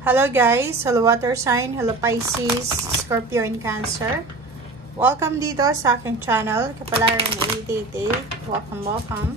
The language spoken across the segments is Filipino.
Hello guys, hello water sign, hello Pisces, Scorpio, and Cancer. Welcome dito sa aking channel, Kapalaran 888. Welcome.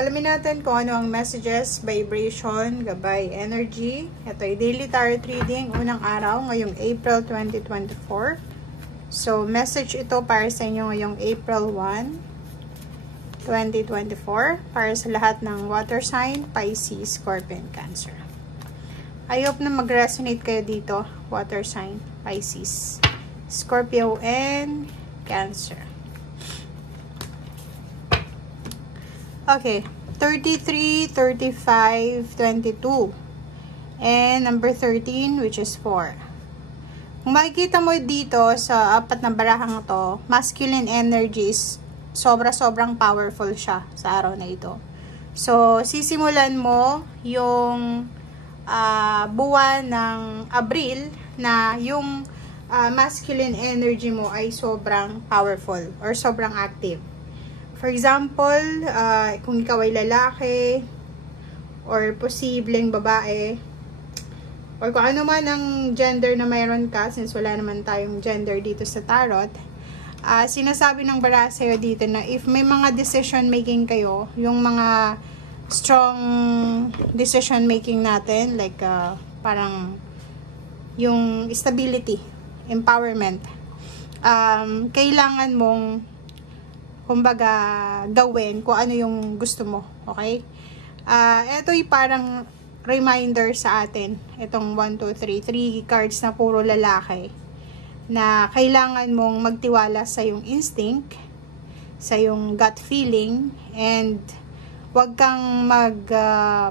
Alamin natin kung ano ang messages, vibration, gabay, energy. Ito ay daily tarot reading, unang araw, ngayong April 2024. So, message ito para sa inyo ngayong April 1, 2024. Para sa lahat ng water sign, Pisces, Scorpio, and Cancer. I hope na mag-resonate kayo dito, water sign, Pisces, Scorpio, and Cancer. Okay, 33, 35, 22, and number 13, which is 4. Kung makikita mo dito sa apat na barahang to, masculine energies, sobrang powerful siya sa araw na ito. So, sisimulan mo yung buwan ng Abril na yung masculine energy mo ay sobrang powerful or sobrang active. For example, kung ikaw ay lalaki or posibleng babae or kung ano man ang gender na mayroon ka, since wala naman tayong gender dito sa tarot, sinasabi ng baraha sa'yo dito na if may mga decision making kayo, yung mga strong decision making natin, like parang yung stability, empowerment, kailangan mong kumbaga gawin kung ano yung gusto mo, okay? Ito'y parang reminder sa atin, itong 1, 2, 3 cards na puro lalaki, na kailangan mong magtiwala sa yung instinct, sa yung gut feeling, and wag kang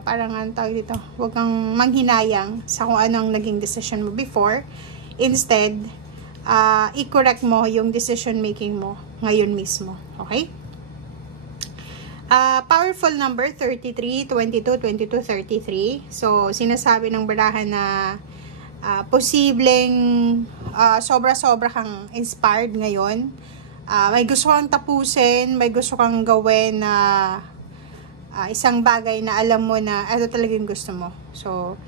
parang ang tawag dito, wag kang manghinayang sa kung anong naging decision mo before. Instead, i-correct mo yung decision making mo ngayon mismo. Okay? Powerful number, 33, 22, 22, 33. So, sinasabi ng barahan na posibleng sobra-sobra kang inspired ngayon. May gusto kang tapusin, may gusto kang gawin na isang bagay na alam mo na ito talaga yung gusto mo. So,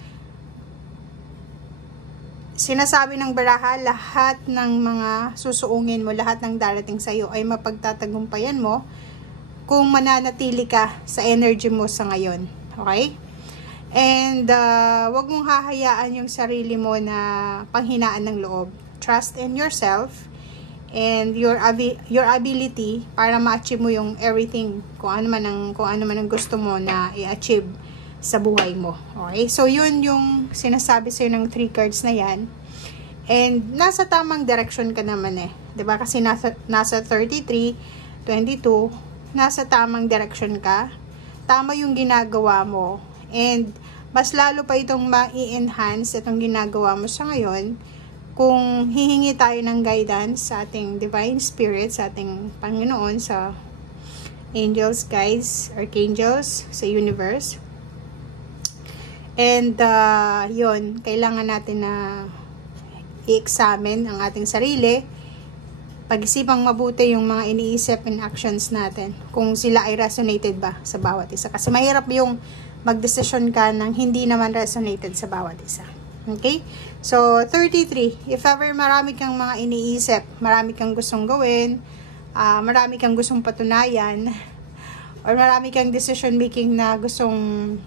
sinasabi ng baraha, lahat ng mga susuungin mo, lahat ng darating sa iyo ay mapagtatagumpayan mo kung mananatili ka sa energy mo sa ngayon. Okay? And, wag mong hahayaan yung sarili mo na panghinaan ng loob. Trust in yourself and your ability para ma-achieve mo yung everything, kung ano man ang gusto mo na i-achieve sa buhay mo. Okay? So, yun yung sinasabi sa'yo ng 3 cards na yan. And, nasa tamang direction ka naman eh. 'Di ba? Kasi nasa 33, 22, nasa tamang direction ka. Tama yung ginagawa mo. And, mas lalo pa itong ma-enhance itong ginagawa mo sa ngayon kung hihingi tayo ng guidance sa ating divine spirit, sa ating Panginoon, sa angels, guides, archangels, sa universe. And, yun, kailangan natin na i-examine ang ating sarili, pag-isipang mabuti yung mga iniisip and actions natin, kung sila ay resonated ba sa bawat isa. Kasi mahirap yung mag-decision ka ng hindi naman resonated sa bawat isa. Okay? So, 33. If ever marami kang mga iniisip, marami kang gustong gawin, marami kang gustong patunayan, or marami kang decision making na gustong,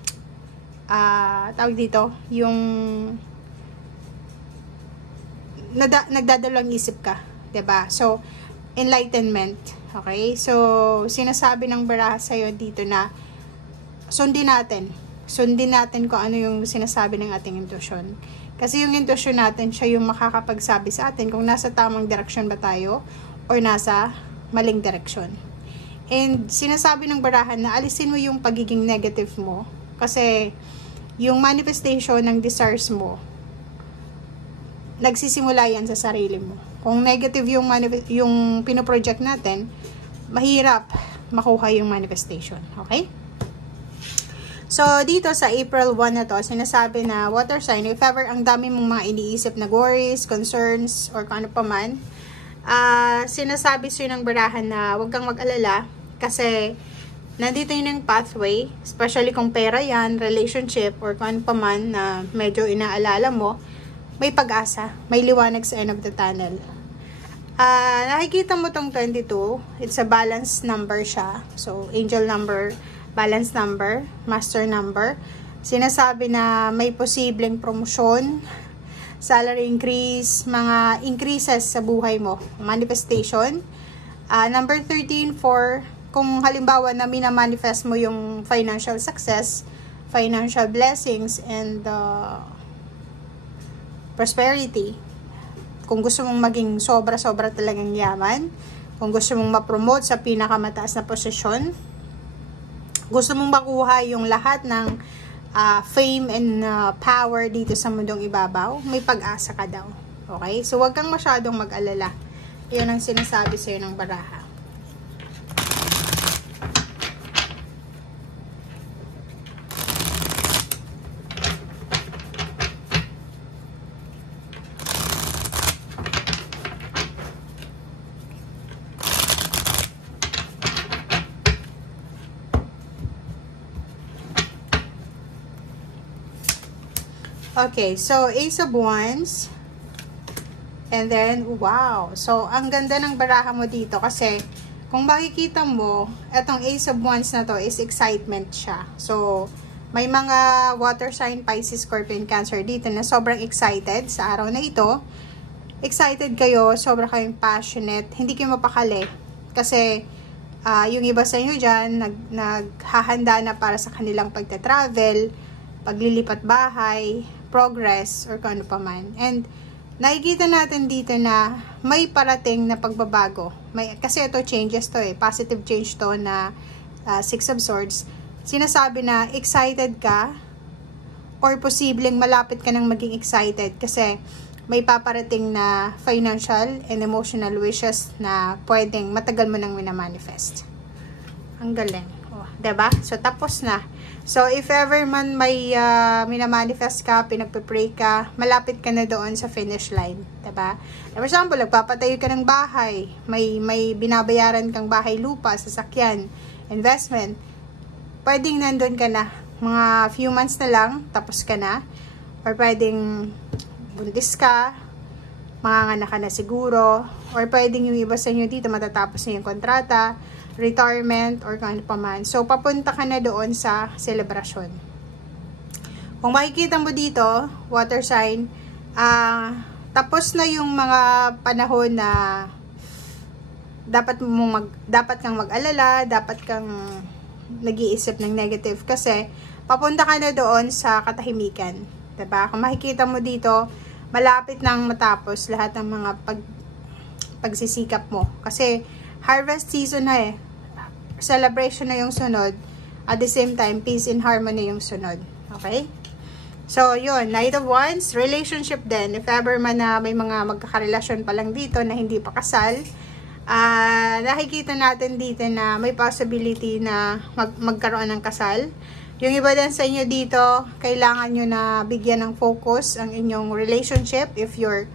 tawag dito, yung nagdadalawang isip ka. 'Di ba? So, enlightenment. Okay? So, sinasabi ng baraha sa'yo dito na sundin natin kung ano yung sinasabi ng ating intuition. Kasi yung intuition natin, siya yung makakapagsabi sa atin kung nasa tamang direction ba tayo or nasa maling direction. And sinasabi ng barahan na alisin mo yung pagiging negative mo kasi yung manifestation ng desires mo, nagsisimula yan sa sarili mo. Kung negative yung pinoproject natin, mahirap makuha yung manifestation. Okay? So, dito sa April 1 na to, sinasabi na water sign, if ever ang dami mong mga iniisip na worries, concerns, or kung ano pa man, sinasabi sa'yo ng barahan na huwag kang mag-alala kasi nandito yun yung pathway, especially kung pera yan, relationship, or kung ano pa man na medyo inaalala mo, may pag-asa, may liwanag sa end of the tunnel. Nakikita mo tong 22, it's a balance number siya. So, angel number, balance number, master number. Sinasabi na may posibleng promosyon, salary increase, mga increases sa buhay mo, manifestation. Number 13 for kung halimbawa na minamanifest mo yung financial success, financial blessings, and prosperity. Kung gusto mong maging sobra-sobra talagang yaman, kung gusto mong ma-promote sa pinakamataas na posisyon, gusto mong makuha yung lahat ng fame and power dito sa mundong ibabaw, may pag-asa ka daw. Okay? So, wag kang masyadong mag-alala. Yun ang sinasabi sa'yo ng baraha. Okay, so Ace of Wands. And then, wow. So, ang ganda ng baraha mo dito kasi kung makikita mo, etong Ace of Wands na to is excitement siya. So, may mga water sign, Pisces, Scorpion, Cancer dito na sobrang excited sa araw na ito. Excited kayo, sobrang kayong passionate, hindi kayo mapakali. Kasi, yung iba sa inyo dyan, naghahanda na para sa kanilang pagta-travel, paglilipat bahay, progress, or kung ano pa man. And, nakikita natin dito na may parating na pagbabago. Kasi ito changes to positive change to na Six of Swords. Sinasabi na excited ka or posibleng malapit ka nang maging excited kasi may paparating na financial and emotional wishes na pwedeng matagal mo nang minamanifest. Ang galing. Diba? So, tapos na. So, if ever man may minamanifest ka, pinagpe-pray ka, malapit ka na doon sa finish line. Diba? For example, nagpapatayo ka ng bahay, may binabayaran kang bahay lupa, sasakyan, investment, pwedeng nandun ka na. Mga few months na lang, tapos ka na. Or pwedeng buntis ka, manganganak ka na siguro. Or pwedeng yung iba sa inyo dito, matatapos na yung kontrata, retirement, or kung ano pa man. So, papunta ka na doon sa celebration. Kung makikita mo dito, water sign, tapos na yung mga panahon na dapat kang mag-alala, dapat kang nag-iisip ng negative kasi papunta ka na doon sa katahimikan. Diba? Kung makikita mo dito, malapit nang matapos lahat ng mga pagsisikap mo. Kasi harvest season na celebration na yung sunod. At the same time, peace and harmony yung sunod. Okay? So, yun. Knight of Wands, relationship din. If ever man na may mga magkakarelasyon pa lang dito na hindi pa kasal, nakikita natin dito na may possibility na magkaroon ng kasal. Yung iba din sa inyo dito, kailangan nyo na bigyan ng focus ang inyong relationship. If you're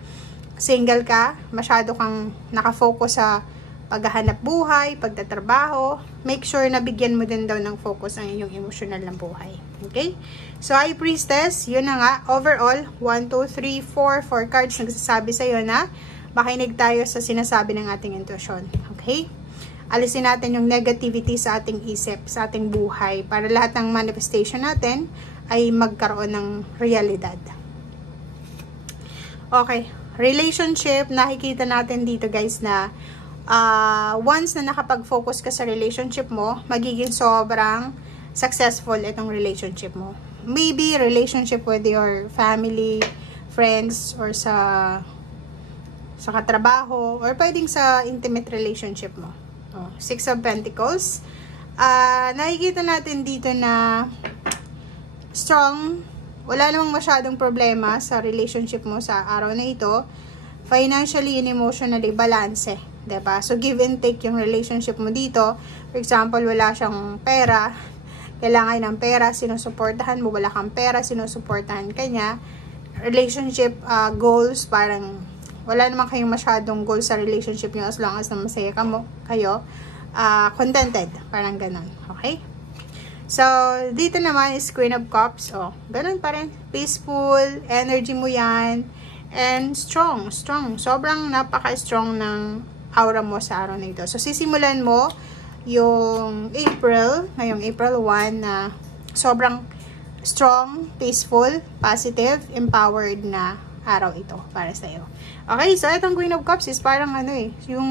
single ka, masyado kang nakafocus sa paghahanap buhay, pagtatrabaho, make sure na bigyan mo din daw ng focus ang inyong emotional na buhay. Okay? So, High Priestess, yun na nga. Overall, 1, 2, 3, 4 cards nagsasabi sa'yo na makinig tayo sa sinasabi ng ating intuition. Okay? Alisin natin yung negativity sa ating isip, sa ating buhay, para lahat ng manifestation natin ay magkaroon ng realidad. Okay. Relationship, nakikita natin dito guys na once na nakapag-focus ka sa relationship mo, magiging sobrang successful itong relationship mo. Maybe relationship with your family, friends, or sa katrabaho, or pwedeng sa intimate relationship mo. Six of Pentacles. Nakikita natin dito na strong, wala namang masyadong problema sa relationship mo sa araw na ito. Financially and emotionally, balance. Diba? So, give and take yung relationship mo dito. For example, wala siyang pera. Kailangan ng pera, sinusuportahan mo. Wala kang pera, sinusuportahan ka niya. Relationship goals, parang wala naman kayong masyadong goals sa relationship niyo as long as na masaya kayo. contented. Parang ganon. Okay? So, dito naman is Queen of Cups. Oh, ganun pa rin. Peaceful, energy mo yan. And strong. Sobrang napaka-strong ng aura mo sa araw na ito. So, sisimulan mo yung ngayong April 1 na sobrang strong, peaceful, positive, empowered na araw ito para sa iyo. Okay, so itong Queen of Cups is parang yung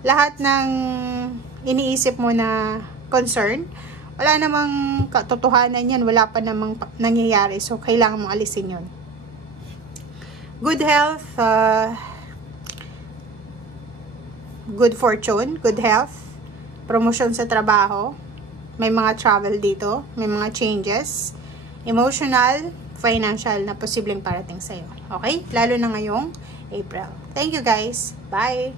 lahat ng iniisip mo na concern, wala namang katotohanan yan, wala pa namang nangyayari, so kailangan mong alisin yun. Good health, good fortune, good health, promotion sa trabaho, may mga travel dito, may mga changes, emotional, financial na posibleng parating sa'yo. Okay? Lalo na ngayong April. Thank you guys. Bye!